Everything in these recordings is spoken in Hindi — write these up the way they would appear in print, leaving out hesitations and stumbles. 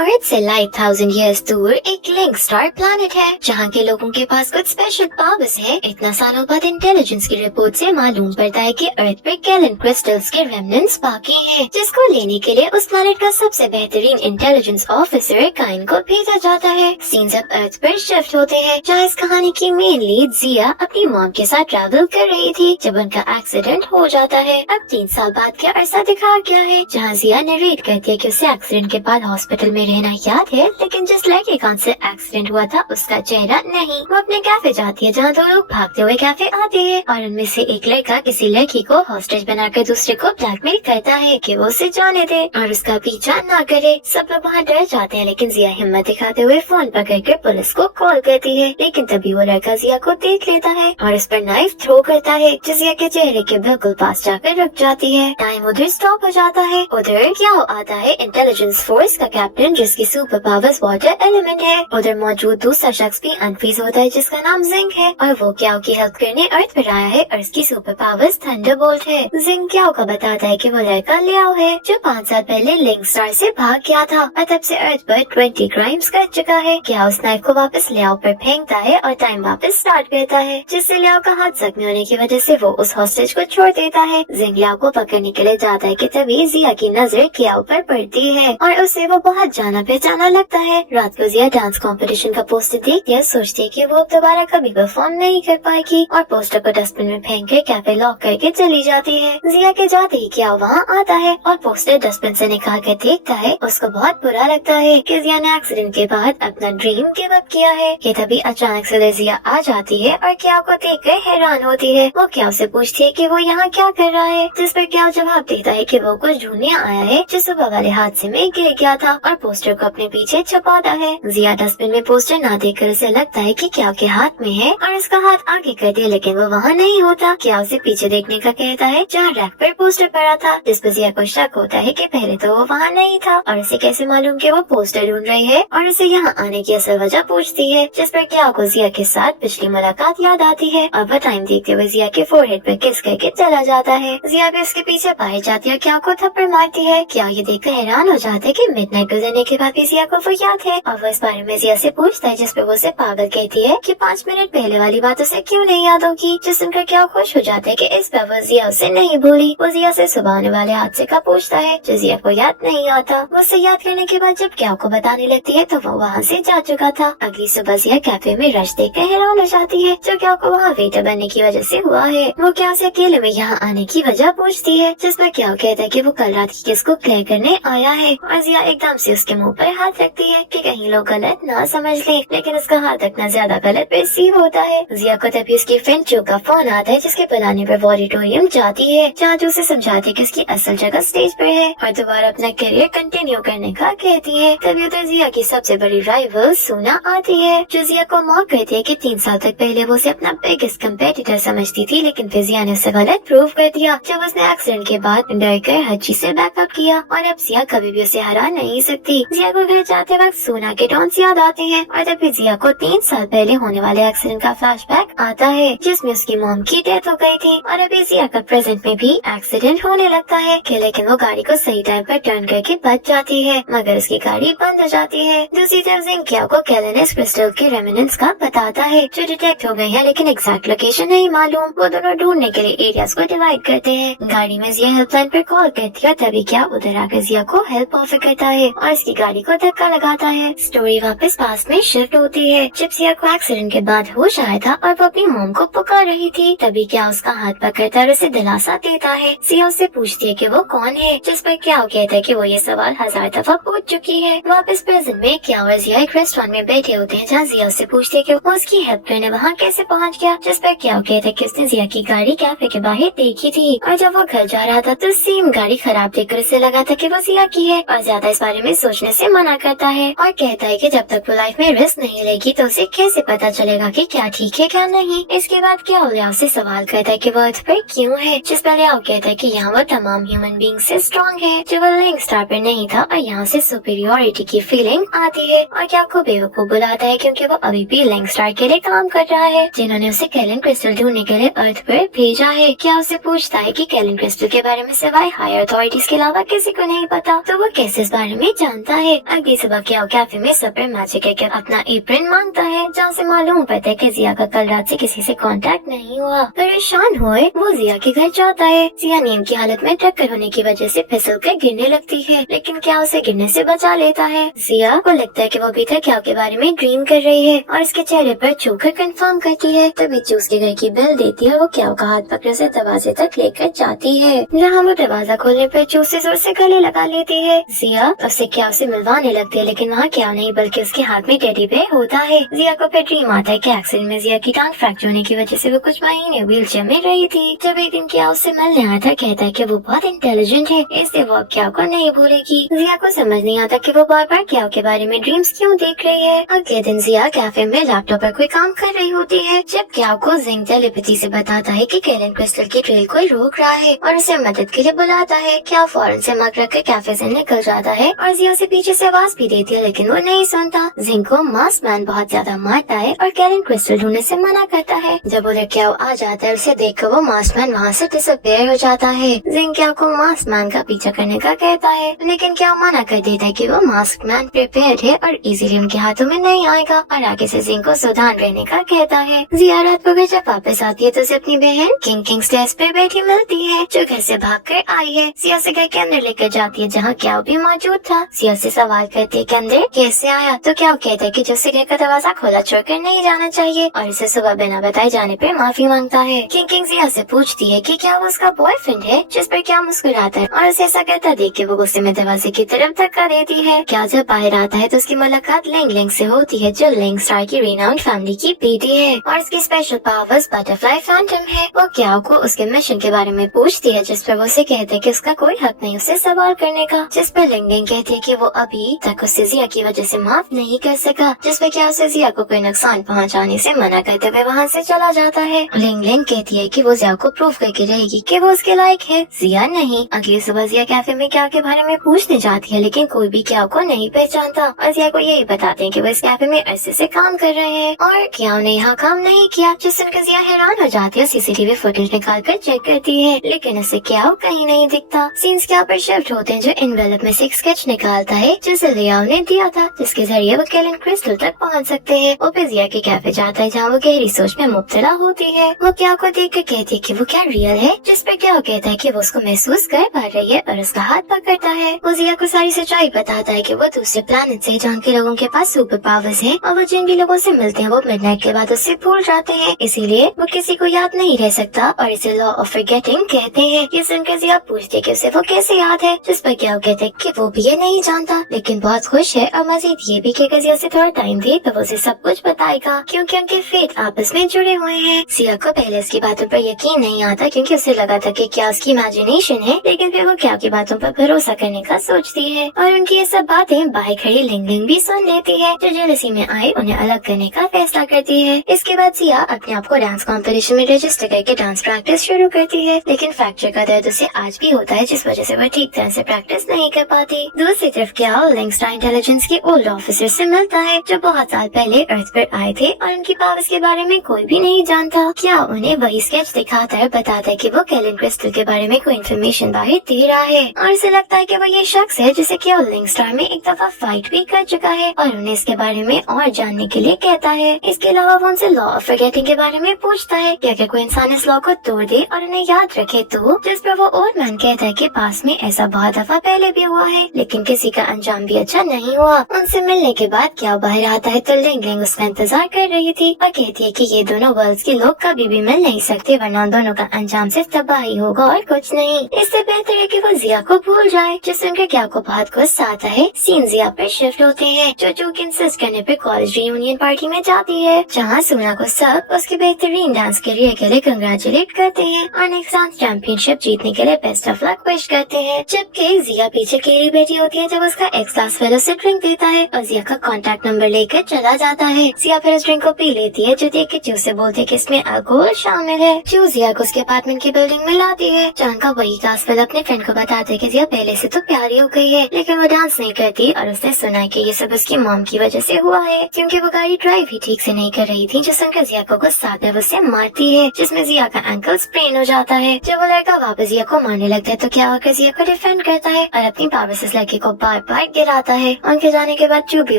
अर्थ से लाइट 1000 ईयर्स दूर एक लिंक स्टार प्लैनेट है जहाँ के लोगों के पास कुछ स्पेशल पावर्स है। इतना सालों बाद इंटेलिजेंस की रिपोर्ट से मालूम पड़ता है कि अर्थ पे गैलन क्रिस्टल्स के रेमनेंट्स बाकी हैं, जिसको लेने के लिए उस प्लैनेट का सबसे बेहतरीन इंटेलिजेंस ऑफिसर काइन को भेजा जाता है। सीन्स अब अर्थ पर शिफ्ट होते हैं, जहाँ इस कहानी की मेन लीड जिया अपनी मॉम के साथ ट्रैवल कर रही थी जब उनका एक्सीडेंट हो जाता है। अब 3 साल बाद का अरसा दिखाया गया है, जहाँ जिया नरेट करती है कि उसे एक्सीडेंट के बाद हॉस्पिटल में रहना याद है, लेकिन जिस लड़के का उनसे एक्सीडेंट हुआ था उसका चेहरा नहीं। वो अपने कैफे जाती है जहाँ 2 लोग भागते हुए कैफे आते हैं और उनमें से एक लड़का किसी लड़की को हॉस्टेज बनाकर दूसरे को ब्लैकमेल करता है कि वो उसे जाने दे और उसका पीछा ना करे। सब लोग वहाँ डर जाते हैं, लेकिन जिया हिम्मत दिखाते हुए फोन पकड़कर पुलिस को कॉल करती है। लेकिन तभी वो लड़का जिया को देख लेता है और उस पर नाइफ थ्रो करता है, जो जिया के चेहरे के बिल्कुल पास जाकर रुक जाती है। टाइम उधर स्टॉप हो जाता है। उधर क्या आता है इंटेलिजेंस फोर्स का कैप्टन, जिसकी सुपर पावर्स वाटर एलिमेंट है। उधर मौजूद दूसरा शख्स भी अनफीज होता है, जिसका नाम जिंग है और वो क्याओ की हेल्प करने अर्थ पर आया है और उसकी सुपर पावर्स थंडरबोल्ट है। जिंग क्याओ को बताता है कि वो लड़का लियाओ है जो 5 साल पहले लिंक स्टार से भाग गया था और तब से अर्थ पर 20 क्राइम्स कर चुका है। क्याओ उस नाइफ को वापस लियाओ पर फेंकता है और टाइम वापस स्टार्ट करता है, जिससे लियाओ का हाथ जख्मी होने की वजह से वो उस हॉस्टेज को छोड़ देता है। जिंग लियाओ को पकड़ने के लिए जाता है कि तभी जिया की नजर क्याओ पर पड़ती है और उसे वो बहुत जाना पहचाना लगता है। रात को जिया डांस कंपटीशन का पोस्टर देखती है, सोचती है कि वो दोबारा कभी परफॉर्म नहीं कर पाएगी और पोस्टर को डस्टबिन में फेंक कर कैफे लॉक करके चली जाती है। जिया के जाते ही क्याओ वहाँ आता है और पोस्टर डस्टबिन से निकाल कर देखता है। उसको बहुत बुरा लगता है कि जिया ने एक्सीडेंट के बाद अपना ड्रीम गिव अप किया है। कि तभी अचानक से जिया आ जाती है और क्याओ को देख कर हैरान होती है। वो क्याओ से पूछती है कि वो यहाँ क्या कर रहा है, जिस पर क्याओ जवाब देता है कि वो कुछ ढूंढने आया है जो सुबह वाले हादसे में गिर गया था और पोस्टर को अपने पीछे छुपाता है। जिया डस्टबिन में पोस्टर ना देखकर उसे लगता है कि क्याओ के हाथ में है और उसका हाथ आगे करती है, लेकिन वो वहाँ नहीं होता। क्याओ से पीछे देखने का कहता है जहाँ रैक पर पोस्टर पड़ा था, जिस पर जिया को शक होता है कि पहले तो वो वहाँ नहीं था और उसे कैसे मालूम कि वो पोस्टर ढूंढ रही है और उसे यहाँ आने की असल वजह पूछती है, जिस पर क्याओ को जिया के साथ पिछली मुलाकात याद आती है और वो टाइम देखते हुए जिया के फोरहेड पर किस करके चला जाता है। जिया भी उसके पीछे पाई जाती है, क्याओ को थप्पड़ मारती है। क्याओ ये देखकर हैरान हो जाता है कि मिडनाइट गुजरने के बाद भी जिया को वो याद है और वो इस बारे में जिया से पूछता है, जिस पे वो उसे पागल कहती है कि 5 मिनट पहले वाली बात उसे क्यों नहीं याद होगी। जिस सुनकर क्याओ खुश हो जाता है कि इस बार वो जिया उसे नहीं भूली। वो जिया से सुबह आने वाले हादसे का पूछता है जो जिया को याद नहीं आता। वो उसे याद करने के बाद जब क्याओ को बताने लगती है तो वो वहाँ से जा चुका था। अगली सुबह जिया कैफे में रश देखकर हैरान हो जाती है, जो क्याओ को वहाँ वेटर बनने की वजह से हुआ है। वो क्याओ से अकेले में यहाँ आने की वजह पूछती है, जिसमें क्याओ कहता है कि वो कल रात की किस को क्लियर करने आया है और जिया एकदम से उसके मुंह पर हाथ रखती है कि कहीं लोग गलत ना समझ ले, लेकिन उसका हाथ रखना ज्यादा गलत रिसीव होता है। जिया को तभी उसकी फ्रेंड जो का फोन आता है, जिसके बुलाने पर वो ऑडिटोरियम जाती है, जहाँ जो उसे समझाती है कि उसकी असल जगह स्टेज पर है और दोबारा अपना करियर कंटिन्यू करने का कहती है। तभी उधर जिया की सबसे बड़ी राइवल सुना आती है, जो जिया को मॉक कहती है कि 3 साल तक पहले वो उसे अपना बिगेस्ट कंपेटिटर समझती थी, लेकिन फिर जिया ने उसे गलत प्रूव कर दिया जब उसने एक्सीडेंट के बाद डर कर हर चीज से बैकअप किया और अब जिया कभी भी उसे हरा नहीं सकती। जिया को घर जाते वक्त सोना के टॉन्स याद आते हैं और तभी जिया को 3 साल पहले होने वाले एक्सीडेंट का फ्लैशबैक आता है, जिसमें उसकी मॉम की डेथ हो गई थी और अभी जिया का प्रेजेंट में भी एक्सीडेंट होने लगता है कि लेकिन वो गाड़ी को सही टाइम पर टर्न करके बच जाती है, मगर उसकी गाड़ी बंद हो जाती है। दूसरी तरफ जिंग क्याओ को गैलेनस क्रिस्टल के रेमिनेंस का बताता है जो डिटेक्ट हो गए हैं, लेकिन एग्जैक्ट लोकेशन नहीं मालूम। वो दोनों ढूंढने के लिए एरियाज को डिवाइड करते हैं। गाड़ी में जिया हेल्पलाइन पर कॉल करती है, तभी क्या उधर आकर जिया को हेल्प ऑफर करता है और इसकी गाड़ी को धक्का लगाता है। स्टोरी वापस पास में शिफ्ट होती है जब जिया को एक्सीडेंट के बाद होश आया था और वो अपनी मॉम को पुकार रही थी। तभी क्या उसका हाथ पकड़ता और उसे दिलासा देता है। जिया उससे पूछती है कि वो कौन है, जिस पर क्या कहता है कि वो ये सवाल 1000 दफा पूछ चुकी है। वापस प्रेजेंट में क्या और जिया एक रेस्टोरेंट में बैठे होते हैं, जहाँ जिया उससे पूछती है कि वो उसकी हेल्प करने वहाँ कैसे पहुँच गया, जिस पर क्या कहता है कि उसने जिया की गाड़ी कैफे के बाहर देखी थी और जब वो घर जा रहा था तो सेम गाड़ी खराब देखकर उसे लगा था कि वो जिया की है और ज्यादा इस बारे में सोचने से मना करता है और कहता है कि जब तक वो लाइफ में रिस्क नहीं लेगी तो उसे कैसे पता चलेगा कि क्या ठीक है क्या नहीं। इसके बाद क्या लियाओ से सवाल करता है कि वो अर्थ पर क्यों है, जिस पर लियाओ कहता है कि यहाँ वो तमाम ह्यूमन बीइंग से स्ट्रॉन्ग है, जो वो लिंक स्टार पर नहीं था और यहाँ से सुपीरियोरिटी की फीलिंग आती है और क्या को बेवकूफ बुलाता है क्योंकि वो अभी भी लिंक स्टार के लिए काम कर रहा है, जिन्होंने उसे गैलन क्रिस्टल ढूंढने के लिए अर्थ पर भेजा है। क्या उसे पूछता है कि गैलन क्रिस्टल के बारे में सिवाय हायर अथॉरिटीज के अलावा किसी को नहीं पता, तो वो कैसे इस बारे में जानता देता है। अगली सुबह क्या कैफे में सपर मैजिक करके अपना एप्रन मांगता है, जहाँ से मालूम पड़ता है कि जिया का कल रात से किसी से कांटेक्ट नहीं हुआ। परेशान हुए वो जिया के घर जाता है। जिया नींद की हालत में टक्कर होने की वजह से फिसल कर गिरने लगती है, लेकिन क्या उसे गिरने से बचा लेता है। जिया को लगता है कि वो अभी तक क्या के बारे में ड्रीम कर रही है और इसके चेहरे पर छूकर कंफर्म करती है। तभी चूस के घर की बेल देती है। वो क्या का हाथ पकड़े से दरवाजे तक लेकर जाती है, जहाँ वो दरवाजा खोलने पर चूस से जोर से गले लगा लेती है। जिया उससे क्या से मिलवाने लगती है, लेकिन वहाँ क्या नहीं बल्कि उसके हाथ में टेडी बेयर होता है। जिया को फिर ड्रीम आता है कि एक्सीडेंट में जिया की टांग फ्रैक्चर होने की वजह से वो कुछ महीने व्हीलचेयर में रही थी। जब एक दिन क्या उससे मिलने आया था, कहता है कि वो बहुत इंटेलिजेंट है, इसलिए वो अब क्या को नहीं भूलेगी। जिया को समझ नहीं आता कि वो बार बार क्या के बारे में ड्रीम्स क्यों देख रही है। अगले दिन जिया कैफे में लैपटॉप पर कोई काम कर रही होती है, जब क्या को जिंग टेलीपैथी से बताता है कि कैलन क्रिस्टल की ट्रेल कोई रोक रहा है और उसे मदद के लिए बुलाता है। क्या फौरन से मग रख कर कैफे से निकल जाता है और जिया से पीछे से आवाज भी देती है, लेकिन वो नहीं सुनता। जिंग को मास्क मैन बहुत ज्यादा मारता है और कैलन क्रिस्टल ढूंढने से मना करता है। जब वो क्या आ जाता है, उसे देख कर वो मास्क मैन वहाँ से डिसअपियर हो जाता है। जिंग क्या को मास्क मैन का पीछा करने का कहता है, लेकिन क्या मना कर देता है कि वो मास्क मैन प्रिपेयर्ड है और इजीली उनके हाथों में नहीं आएगा और आगे से जिंग को सावधान रहने का कहता है। जिया रात को घर जब वापस आती है तो उसे अपनी बहन किंग स्टेज पे बैठी मिलती है, जो घर से भाग कर आई है। जिया से घर के अंदर लेकर जाती है, जहाँ क्या भी मौजूद था। जिया से सवाल करती है कि अंदर कैसे आया, तो क्या कहता है कि जिससे घर का दरवाजा खोला छोड़कर नहीं जाना चाहिए और इसे सुबह बिना बताए जाने पर माफी मांगता है। किंग जिया से पूछती है कि क्या वो उसका बॉयफ्रेंड है, जिस पर क्या मुस्कुराता है और उसे ऐसा करता देख के वो गुस्से में दरवाजे की तरफ धक्का देती है। क्या जब बाहर आता है तो उसकी मुलाकात लिंग से होती है, जो लिंग स्टार की रिनाउंड फैमिली की बेटी है और उसकी स्पेशल पावर्स बटरफ्लाई फैंटम है। वो क्या को उसके मिशन के बारे में पूछती है, जिस पर वो उसे कहते हैं कि उसका कोई हक नहीं उसे सवाल करने का, जिस पर लिंग कहती है कि वो अभी तक उसे जिया की वजह से माफ नहीं कर सका, जिस पर क्या उसे जिया को कोई नुकसान पहुँचाने से मना करते हुए वहाँ से चला जाता है। लिंग कहती है कि वो जिया को प्रूव करके रहेगी कि वो उसके लायक है, जिया नहीं। अगली सुबह जिया कैफे में क्या के बारे में पूछने जाती है, लेकिन कोई भी क्या को नहीं पहचानता और जिया को यही बताते हैं कि वो इस कैफे में अरसे से काम कर रहे हैं और क्या ने यहाँ काम नहीं किया, जिस सुनकर जिया हैरान हो जाती है। सीसीटीवी फुटेज निकाल कर चेक करती है, लेकिन उसे क्या कहीं नहीं दिखता। सीन्स क्या पर शिफ्ट होते हैं, जो एनवेलप में से एक स्केच निकालता है जिसे लियाओ ने दिया था, जिसके जरिए वो कैलन क्रिस्टल तक पहुँच सकते हैं। वो फिर जिया के कैफे जाता है, जहाँ वो गहरी सोच में मुब्तला होती है। वो क्या को देख कर कहती है कि वो क्या रियल है, जिस पर क्या कहता है कि वो उसको महसूस कर पा रही है और उसका हाथ पकड़ता है। वो जिया को सारी सच्चाई बताता है कि वो दूसरे प्लैनेट से, जहाँ के लोगों के पास सुपर पावर्स हैं और वो जिन भी लोगों से मिलते हैं वो मिडनाइट के बाद उससे भूल जाते हैं, इसीलिए वो किसी को याद नहीं रह सकता और इसे लॉ ऑफ फॉरगेटिंग कहते हैं। ये सुनकर जिया पूछती है कि उसे वो कैसे याद है, जिस पर क्या कहते हैं कि वो भी ये नहीं जानता, लेकिन बहुत खुश है और मजीद ये भी कि जिया से थोड़ा टाइम दे तो वो उसे सब कुछ बताएगा, क्योंकि उनके फेट आपस में जुड़े हुए हैं। जिया को पहले इसकी बातों पर यकीन नहीं आता, क्योंकि उसे लगा था कि क्या उसकी इमेजिनेशन है, लेकिन फिर वो क्या की बातों पर भरोसा करने का सोचती है और उनकी ये सब बातें बाहर खड़ी लिंग भी सुन लेती है, जो जेलसी में आए उन्हें अलग करने का फैसला करती है। इसके बाद जिया अपने आप को डांस कंपटीशन में रजिस्टर करके डांस प्रैक्टिस शुरू करती है, लेकिन फ्रैक्चर का दर्द उसे आज भी होता है, जिस वजह से वो ठीक तरह से प्रैक्टिस नहीं कर पाती। दूसरी तरफ क्या लिंग स्टार इंटेलिजेंस के ओल्ड ऑफिसर से मिलता है, जो बहुत साल पहले अर्थ पर आए थे और उनकी पावर्स के बारे में कोई भी नहीं जानता। क्या उन्हें वही स्केच दिखाता है, बताता है कि वो कैलन क्रिस्टल के बारे में कोई इन्फॉर्मेशन बाहर दे रहा है और उसे लगता है कि वो ये शख्स है जिसे क्या लिंग स्टार में एक दफा फाइट भी कर चुका है और उन्हें इसके बारे में और जानने के लिए कहता है। इसके अलावा वो उनसे लॉ ऑफ फॉरगेटिंग के बारे में पूछता है कि अगर कोई इंसान इस लॉ को तोड़ दे और उन्हें याद रखे तो, जिस पर वो ओल्ड मैन कहता है कि पास में ऐसा बहुत दफा पहले भी हुआ है, लेकिन किसी का अंजाम भी अच्छा नहीं हुआ। उनसे मिलने के बाद क्या बाहर आता है तो लिंग उसका इंतजार कर रही थी और कहती है कि ये दोनों वर्ल्ड्स के लोग कभी भी मिल नहीं सकते, वरना दोनों का अंजाम सिर्फ तबाही होगा और कुछ नहीं। इससे बेहतर है कि वो जिया को भूल जाए, जिस सुनकर क्या को बहुत गुस्सा आता है। सीन जिया पे शिफ्ट होते हैं, जो कि इंसिस्ट करने पे कॉलेज रियूनियन पार्टी में जाती है, जहाँ सुना को सब उसके बेहतरीन डांस करियर के लिए कंग्रेचुलेट करते हैं और नेक्स्ट डांस चैंपियनशिप जीतने के लिए बेस्ट ऑफ लक विश करते हैं। जबकि जिया पीछे अकेली बैठी होती है, जब उसका एक्स क्लास फेलो से ड्रिंक देता है और जिया का कॉन्टेक्ट नंबर लेकर चला जाता है। जिया फिर उस ड्रिंक को पी लेती है, जो देख के चू से बोलते कि इसमें अल्कोहल शामिल है। चू जिया को उसके अपार्टमेंट की बिल्डिंग में लाती है, जहाँ का वही क्लास फेलो अपने फ्रेंड को बताते कि जिया पहले से तो प्यारी हो गई है, लेकिन वो डांस नहीं करती और उसने सुना कि ये सब उसकी मॉम की वजह से हुआ है, क्योंकि वो गाड़ी ड्राइव ही ठीक से नहीं कर रही थी, जो सुनकर जिया को गुस्सा आता है, वो उसे मारती है, जिसमें जिया का एंकल स्प्रेन हो जाता है। जब वो लड़का वापस जिया को मारने लगता है तो क्या होकर जिया को डिफेंड करता है और अपनी पावर से इस लड़के को बार बार गिराता है। उनके जाने के बाद चू भी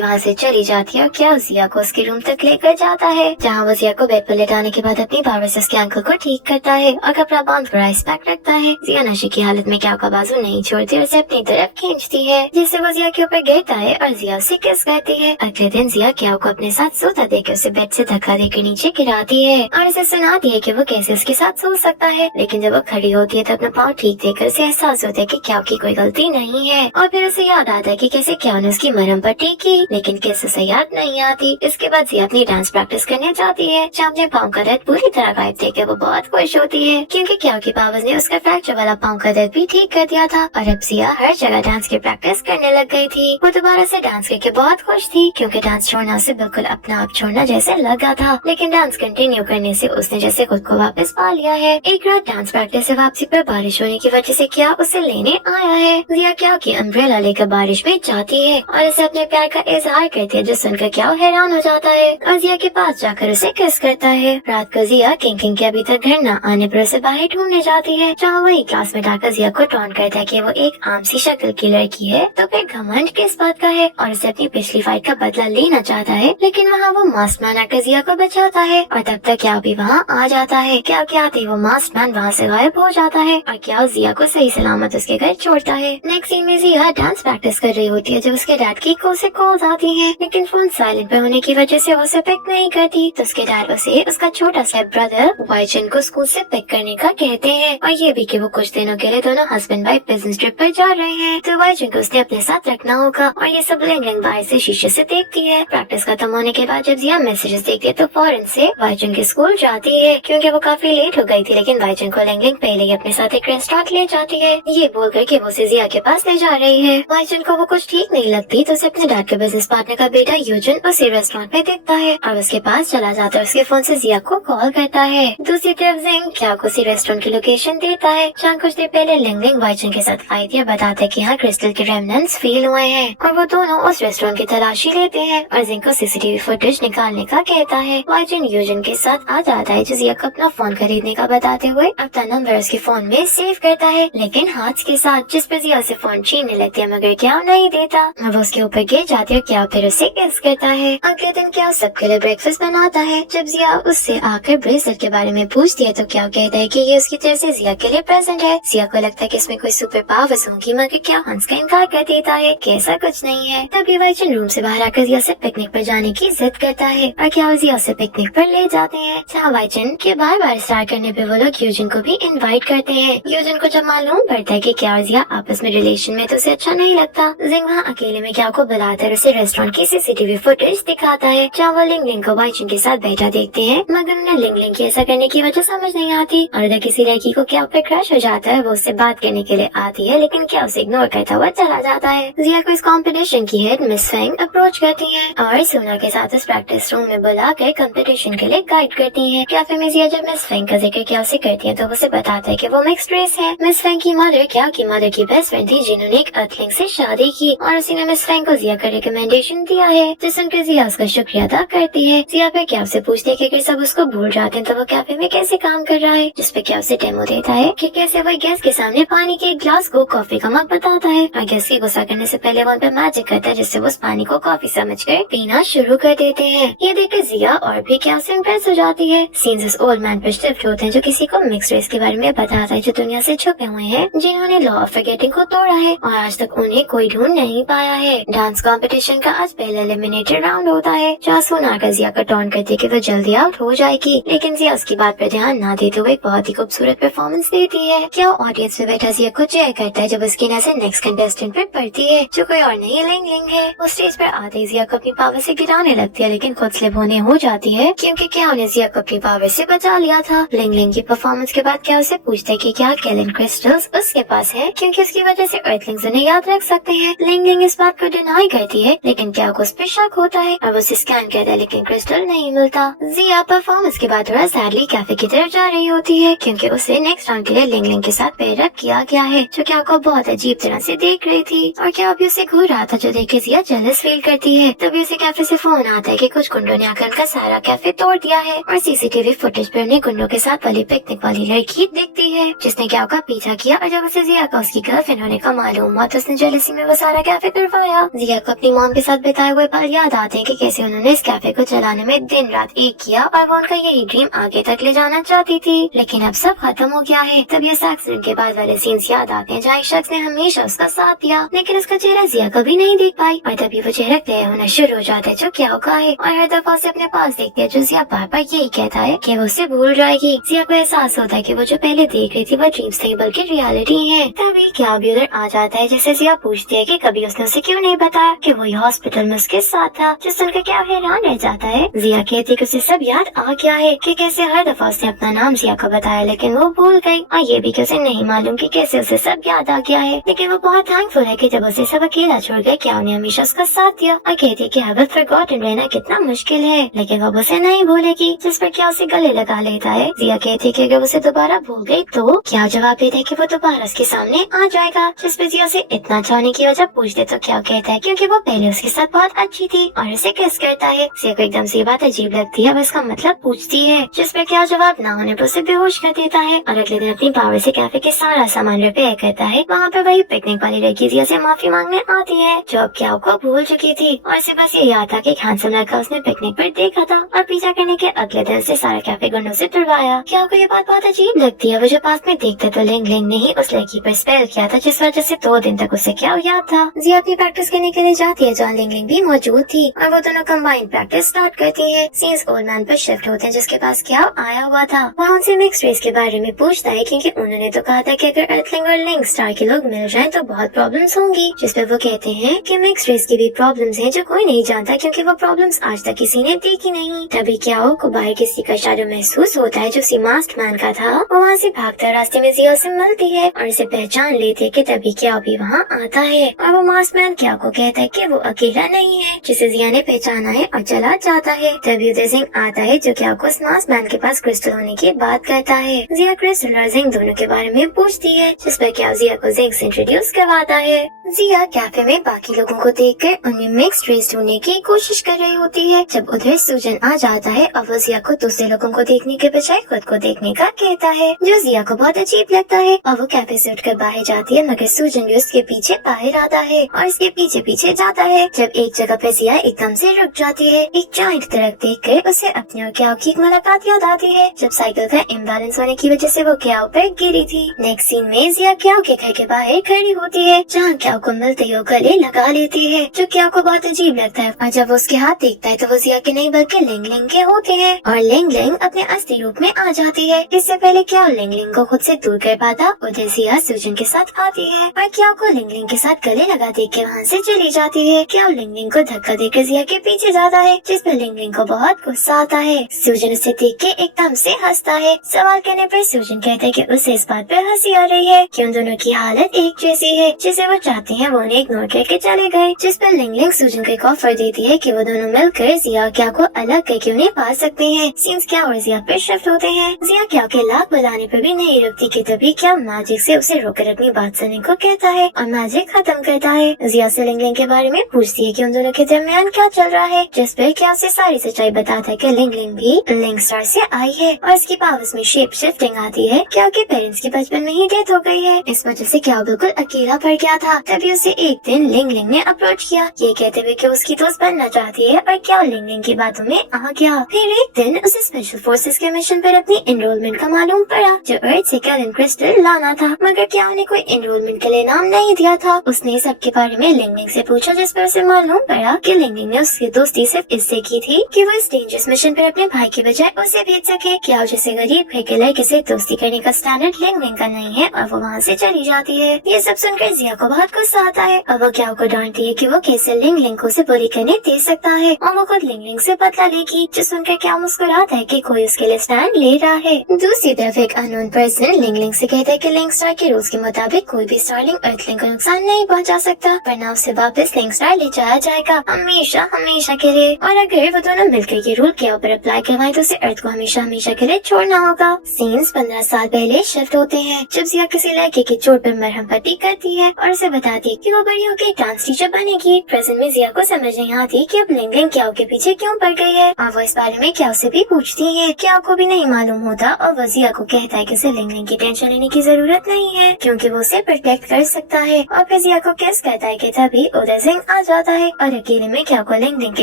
वहाँ से चली जाती है और क्या जिया को उसके रूम तक लेकर जाता है, जहाँ वो जिया को बेड पर लेटाने के बाद अपनी पावर से उसके अंकल को ठीक करता है और कपड़ा बांध कर आइस पैक रखता है। जिया नशे की हालत में क्या का बाजू नहीं छोड़ती और उसे अपनी तरफ खींचती है, जिससे वो जिया के ऊपर गिरता है और जिया उसे किस करती है। अगले दिन जिया क्या को अपने साथ सोता देकर उसे बेड से धक्का देकर नीचे गिराती है और उसे सुनाती है कि वो कैसे उसके साथ सो सकता है। लेकिन जब वो खड़ी होती है तो अपना पाँव ठीक देकर उसे एहसास होता है कि क्या की कोई गलती नहीं है और फिर उसे याद आता है कि कैसे क्या ने उसकी मरहम पट्टी की, लेकिन कैसे उसे याद नहीं आती। इसके बाद जिया अपनी डांस प्रैक्टिस करने जाती है, जहाँ अपने पाँव का दर्द पूरी तरह गायब देकर वो बहुत खुश होती है, क्योंकि क्या की पावर्स ने उसका फ्रैक्चर वाला पाँव का दर्द भी ठीक कर दिया था और अब जिया हर जगह डांस की प्रैक्टिस करने लग गई थी। वो दोबारा से डांस करके बहुत खुश थी, क्योंकि डांस छोड़ना उसे बिल्कुल अपना आप छोड़ना जैसे लगा था, लेकिन डांस कंटिन्यू करने से उसने जैसे खुद को वापस पा लिया है। एक रात डांस प्रैक्टिस से वापसी पर बारिश होने की वजह से क्या उसे लेने आया है। जिया क्या की अम्ब्रेला लेकर बारिश में जाती है और इसे अपने प्यार का इजहार करती है, जो सुनकर क्या हैरान हो जाता है और जिया के पास जाकर उसे किस करता है। रात को जिया किंग के अभी तक घर न आने पर उसे बाहर ढूंढने जाती है, जहाँ वही क्लास में डाकर जिया को टॉन्ट करता है कि वो एक आम सी शक्ल की लड़की है, तो फिर घमंड किस बात का है और उसे अपनी पिछली फाइट का बदला लेना चाहता है। लेकिन वहाँ वो मास्क मैन आकर जिया को बचाता है और तब तक क्या भी वहाँ आ जाता है। क्या आते वो मास्क मैन वहाँ से गायब हो जाता है और क्या जिया को सही सलामत उसके घर छोड़ता है। नेक्स्ट सीन में जिया डांस प्रैक्टिस कर रही होती है जब उसके डैड की कॉल्स आती हैं, लेकिन फोन साइलेंट पे होने की वजह से वो उसे पिक नहीं करती, तो उसके डैड उसे उसका छोटा सा ब्रदर वाइचन को स्कूल से पिक करने का कहते हैं और ये भी कि वो कुछ दिनों के लिए दोनों हस्बैंड वाइफ बिजनेस ट्रिप पर जा रहे हैं, तो वाइचन को उसने अपने साथ रखना होगा। और ये सब लिंग बाहर से शीशे से देखती है। प्रैक्टिस खत्म होने के बाद जब जिया मैसेजेस देखती है तो फौरन से वाइचन के स्कूल जाती है, क्योंकि वो काफी लेट हो गई थी। लेकिन वाइचन को लिंग पहले ही अपने साथ एक रेस्टोरेंट ले जाती है, ये बोलकर कि वो उसे जिया के पास ले जा रही है। वाइचन को वो कुछ ठीक नहीं लगती, तो उसे अपने डैड के बिजनेस पार्टनर का बेटा यूजन उसी रेस्टोरेंट में देखता है और उसके पास चला जाता है। उसके फोन से जिया को कॉल करता है। दूसरी तरफ जिंग क्या को उसी रेस्टोरेंट की लोकेशन देता है, जहाँ कुछ देर पहले लिंग वाइचन के साथ आई थी और बताते कि यहाँ क्रिस्टल के रेमनेंट्स फील हुए हैं और वो दोनों उस रेस्टोरेंट की तलाशी लेते हैं और जिंग को सीसीटीवी फुटेज निकालने का कहता है। वाइचन यूजन के साथ आ जाता है, जो जिया को अपना फोन खरीदने का बताते हुए अपना नंबर उसके फोन में सेव करता है, लेकिन हाथ के साथ, जिस पर जिया से फोन छीनने लगती है, मगर क्या नहीं देता। वो उसके ऊपर गिर जाती है और क्या फिर उसे किस करता है। अगले दिन क्या सबके लिए ब्रेकफास्ट बनाता है। जब जिया उससे आकर ब्रेसलेट के बारे में पूछती है तो क्या कहता है कि ये उसकी तरफ से जिया के लिए प्रेजेंट है। जिया को लगता है कि इसमें कोई सुपर पावर्स होंगी, मगर क्या हंस का इनकार कर देता है कि ऐसा कुछ नहीं है। तभी वाइचन रूम से बाहर आकर जिया से पिकनिक पर जाने की जिद करता है और क्या जिया उसे पिकनिक पर ले जाते हैं, जहाँ वाइचन के बार बार स्टार्ट करने पे वो लोग यूजन को भी इनवाइट करते हैं। यूजन को जब मालूम पड़ता है कि क्या और जिया आपस में रिलेशन में, तो उसे अच्छा नहीं लगता। जिंग वहाँ अकेले में क्या को बुलाकर उसे रेस्टोरेंट की सीसीटीवी फुटेज दिखाता है, जहाँ वो लिंग को वाइचन के साथ बैठा देखते हैं, मगर उन्हें लिंग की ऐसा करने की वजह समझ नहीं आती और अगर किसी लड़की को क्या पे क्रश हो जाता है, वो उससे बात करने के लिए आती है, लेकिन क्या उसे इग्नोर करता हुआ चला जाता है। जिया को इस कॉम्पिटिशन की हेड मिस फेंग अप्रोच करती है और सोना के साथ उस प्रैक्टिस रूम में बुलाकर कंपटीशन के लिए गाइड करती है। कैफे में जिया जब मिस फेंग का जिक्र क्या उसे करती है तो उसे बताता है कि वो मिक्स्ड रेस है। मिस फेंग की मदर क्या की मदर की बेस्ट फ्रेंड थी, जिन्होंने एक अर्थलिंग से शादी की और उसी ने मिस फेंग को जिया का रिकमेंडेशन दिया है, जिस सुनकर जिया उसका शुक्रिया अदा करती है। जिया पे क्या उसे पूछती है कि अगर सब उसको भूल जाते हैं तो वो कैफे में कैसे काम कर रहा है, जिसपे क्या उसे डेमो देता है कि कैसे वो गेस्ट के सामने पानी के एक ग्लास को कॉफी का मग बताता है और गेस्ट की गुस्सा करने से पहले वो उन पे मैजिक करता है, जिससे वो उस पानी को कॉफी समझकर पीना शुरू कर देते हैं। ये देखकर जिया और भी क्या उसे इम्प्रेस हो जाती है। सीन्स इस ओल्ड मैन पर शिफ्ट होते हैं, जो किसी को मिक्स रेस के बारे में बताता है, जो दुनिया से छुपे हुए हैं, जिन्होंने लॉ ऑफ फॉरगेटिंग को तोड़ा है और आज तक उन्हें कोई ढूंढ नहीं पाया है। डांस कंपटीशन का आज पहला एलिमिनेटेड राउंड होता है, जहाँ सोना का जिया का टॉन्ट करती है कि वो जल्दी आउट हो जाएगी, लेकिन जिया उसकी बात पर ध्यान न देते हुए बहुत ही खूबसूरत परफॉर्मेंस देती है। क्या ऑडियंस में बैठा जिया को चेयर करता है जब उसकी नजर नेक्स्ट कंटेस्टेंट पर पड़ती है, जो कोई और नहीं लिंग है। वो स्टेज पर आते ही जिया को अपनी पावर से गिराने लगती है, लेकिन खुद स्लिप होने हो जाती है, क्योंकि क्या उन्हें जिया को अपनी पावर से बचा लिया था। लिंग की परफॉर्मेंस के बाद क्या उसे पूछते है कि क्या कैलन क्रिस्टल्स उसके पास है, क्योंकि उसकी वजह से अर्थलिंग्स उन्हें याद रख सकते हैं। लिंग इस बात को डिनाई करती है, लेकिन क्या को उस पर शक होता है और वो उसे स्कैन करता है, लेकिन क्रिस्टल नहीं मिलता। जिया परफॉर्मेंस के बाद थोड़ा सैडली कैफे की तरफ जा रही होती है, क्योंकि उसे नेक्स्ट राउंड के लिए लिंग के साथ पेयर अप किया गया है, जो क्या को बहुत अजीब तरह से देख रही थी और क्या अभी उसे घूर रहा था, जो देख के जिया जेलस फील करती है। तभी उसे कैफे से फोन आता है कि कुछ गुंडों ने आकर उनका सारा कैफे तोड़ दिया है और सीसीटीवी फुटेज पर उन्हें गुंडों के साथ वाली पिकनिक वाली लड़की दिखती है, जिसने क्या का पीछा किया और जब उसे जिया का उसकी गर्लफ्रेंड होने का मालूम हुआ तो उसने जेलसी इसी में वो सारा कैफे करवाया। जिया को अपनी मॉम के साथ बिताए हुए पल याद आते हैं कि कैसे उन्होंने इस कैफे को चलाने में दिन रात एक किया और वो उनका यही ड्रीम आगे तक ले जाना चाहती थी। लेकिन अब सब खत्म हो गया है। तभी इस एक्सीडेंट के बाद वाले सीन्स याद आते हैं जहाँ एक शख्स ने हमेशा उसका साथ दिया, लेकिन उसका चेहरा जिया कभी नहीं देख पाई। और तभी वो चेहरा क्लियर होना शुरू हो जाता है जो क्या होगा है, और हर दफा उसे अपने पास देखती है जो जिया बार बार यही कहता है कि वो उसे भूल जाएगी। जिया को एहसास होता है कि वो जो पहले देख रही थी वो ड्रीम्स नहीं बल्कि रियलिटी है। तभी क्या भी उधर आ जाता है जैसे जिया पूछती है कि कभी उसने उसे क्यों नहीं बताया कि वो हॉस्पिटल में उसके साथ था, जिस सुनकर क्या हैरान रह जाता है। जिया कहती कि उसे सब याद आ गया है कि कैसे हर दफा उसने अपना नाम जिया को बताया लेकिन वो भूल गई, और ये भी कि उसे नहीं मालूम कि कैसे उसे सब याद आ गया है। लेकिन वो बहुत थैंकफुल है कि जब उसे सब अकेला छोड़ गए क्या उन्हें हमेशा उसका साथ दिया, और कहती है कि हैव फॉरगॉटन रहना कितना मुश्किल है, लेकिन वो उसे नहीं भूलेगी, जिस पर क्या उसे गले लगा लेता है। जिया कहती है कि अगर उसे दोबारा भूल गई तो क्या जवाब देता है कि वो दोबारा उसके सामने आ जाएगा, जिस पर जिया से इतना चाहने की वजह पूछते तो क्या कहता है क्योंकि वो पहले उसके साथ बहुत अच्छी थी और उसे किस करता है। जिया को एकदम से बात अजीब लगती है, वो इसका मतलब पूछती है, जिस पर क्या जवाब ना होने पर उसे बेहोश कर देता है। और अगले दिन अपनी पावर से कैफे के सारा सामान रिपेयर करता है। वहाँ पे वही पिकनिक वाली लड़की जिया से माफी मांगने आती है जो अब क्या को भूल चुकी थी, और उसे बस ये याद था कि हैंडसम लड़का उसने पिकनिक पर देखा था और पीछा करने के अगले दिन से सारा कैफे गुंडों से तुड़वाया। क्या को ये बात बहुत अजीब लगती है। वो जो पास में देखते तो लिंग लिंग ने ही उस लड़की पर स्पेल किया था, जिस वजह से 2 दिन तक उसे क्या याद था। जिया अपनी प्रैक्टिस करने के लिए जाती है जहाँ लिंग लिंग भी मौजूद थी और वो दोनों कंबाइंड प्रैक्टिस स्टार्ट करती है। सीन्स ओल्ड मैन पर शिफ्ट होते हैं जिसके पास क्या आया हुआ था। वहाँ उनसे मिक्स रेस के बारे में पूछता है क्योंकि उन्होंने तो कहा था कि अगर अर्थलिंग और लिंक स्टार के लोग मिल जाएं तो बहुत प्रॉब्लम्स होंगी, जिस पर वो कहते हैं कि मिक्स रेस की भी प्रॉब्लम्स हैं जो कोई नहीं जानता क्योंकि वो प्रॉब्लम्स आज तक किसी ने देखी नहीं। तभी क्या को बाहर किसी का शैडो महसूस होता है जो सी मास्क मैन का था। वो वहाँ से भागता रास्ते में जिया से मिलती है और इसे पहचान लेती है कि तभी क्या भी वहाँ आता है और वो मास्क मैन क्या को कहता है कि वो अकेला नहीं है, जिसे जिया ने पहचाना है और चला जाता है। तभी उदय सिंह आता है जो क्या को उस मास्क मैन के पास क्रिस्टल होने की बात करता है। जिया क्रिस्टल और जिंग दोनों के बारे में पूछती है, जिस पर क्या जिया को जिंग से इंट्रोड्यूस करवाता है। जिया कैफे में बाकी लोगों को देखकर उनमें मिक्स्ड रेस ढूंढने की कोशिश कर रही होती है जब उधर सूजन आ जाता है और वो जिया को दूसरे लोगों को देखने के बजाय खुद को देखने का कहता है, जो जिया को बहुत अजीब लगता है और वो कैफे से उठकर बाहर जाती है, मगर सूजन भी उसके पीछे बाहर आता है और इसके पीछे पीछे जाता है। जब एक जगह पे जिया एकदम से रुक जाती है। एक जाइंट दरख्त देखकर उसे अपने और क्याओ की एक मुलाकात याद आती है जब साइकिल का इम्बैलेंस होने की वजह से वो क्याओ पर गिरी थी। नेक्स्ट सीन में जिया क्याओ के घर के बाहर खड़ी होती है जहाँ क्याओ को मिलते ही गले लगा लेती है, जो क्याओ को बहुत अजीब लगता है। और जब वो उसके हाथ देखता है तो वो जिया के नहीं बल्कि लिंग लिंग के होते हैं और लिंग लिंग अपने असली रूप में आ जाती है। इससे पहले क्याओ लिंग लिंग को खुद से दूर कर पाता, उधर जिया सूजन के साथ आती है और क्याओ को लिंग लिंग के साथ गले लगा देख के वहाँ से चली जाती है। क्याओ लिंग लिंग को धक्का देकर जिया के पीछे जाता है, जिस पर लिंग लिंग को बहुत गुस्सा आता है। सूजन उसे देख के एकदम से हंसता है। सवाल करने पर सूजन कहते हैं कि उसे इस बात पर हंसी आ रही है कि उन दोनों की हालत एक जैसी है, जिसे वो चाहते हैं वो उन्हें इग्नोर करके चले गए। जिस पर लिंग लिंग सूजन को एक ऑफर देती है कि वो दोनों मिलकर जिया क्या को अलग करके उन्हें पा सकते हैं। सीन्स क्या और जिया पे शिफ्ट होते हैं। जिया क्या के लाख बुलाने पर भी नहीं रुकती कि तभी क्या मैजिक से उसे रोकर अपनी बात सुनने को कहता है और मैजिक खत्म करता है। जिया से लिंग लिंग के बारे में पूछती है कि उन दोनों के दरमियान क्या चल रहा है, जिस पर क्या उसे सारी सच्चाई बताता है कि लिंग लिंग भी लिंग स्टार से आई है और इसकी पावर्स में शेप शिफ्टिंग आती है। क्या के पेरेंट्स की बचपन में ही डेथ हो गई है, इस वजह से क्या बिल्कुल अकेला पड़ गया था। तभी उसे एक दिन लिंग लिंग ने अप्रोच किया ये कहते हुए कि उसकी दोस्त बनना चाहती है और क्या लिंग लिंग की बातों में आ गया। फिर एक दिन उसे स्पेशल फोर्सेस के मिशन पर अपनी एनरोलमेंट का मालूम पड़ा जो अर्थ से कैलन क्रिस्टल लाना था, मगर क्या उन्हें कोई एनरोलमेंट के लिए नाम नहीं दिया था। उसने सबके बारे में लिंग लिंग से पूछा, जिस पर उसे मालूम पड़ा कि लिंग लिंग ने उसकी दोस्ती सिर्फ इससे की थी कि वो इस डेंजरस मिशन पर अपने भाई के बजाय उसे भेज सके। क्या जैसे गरीब घर के लड़के से दोस्ती करने का स्टैंडर्ड लिंग लिंग का नहीं है और वो वहाँ से चली जाती है। ये सब सुनकर जिया को बहुत गुस्सा आता है और वो क्या को डांटती है कि वो कैसे लिंग लिंग को उसे बुली करने दे सकता है और वो खुद लिंग लिंग से बदला लेगी, जो सुनकर क्या मुस्कुराता है कि कोई उसके लिए स्टैंड ले रहा है। दूसरी तरफ एक अननोन पर्सन लिंग लिंग से कहता है कि लिंग स्टार के रूल्स के मुताबिक कोई भी स्टारलिंग अर्थलिंग को नुकसान नहीं पहुंचा सकता, वरना उसे वापस लिंग स्टार ले जाया जाएगा हमेशा हमेशा के लिए। और अगर वो दोनों मिलकर ये रूल के ऊपर अप्लाई करवाए तो उसे अर्थ को हमेशा हमेशा के लिए छोड़ना होगा। सीन्स 15 साल पहले शिफ्ट होते हैं जब जिया किसी लड़के की चोट पर मरहम पट्टी करती है और उसे बताती है कि वो बड़ी होकर डांस टीचर बनेगी। प्रेजेंट में जिया को समझ नहीं आती कि अब लिंग लिंग क्या के पीछे क्यों पड़ गई है और वो इस बारे में क्या उसे भी पूछती है। क्या को भी नहीं मालूम होता और वो जिया को कहता है कि उसे लिंग लिंग की टेंशन लेने की जरूरत नहीं है क्योंकि वो उसे प्रोटेक्ट कर सकता है। और फिर जिया को किस कहता है कि तभी उदय सिंह आ जाता है और अकेले में क्या को लिंग लिंग के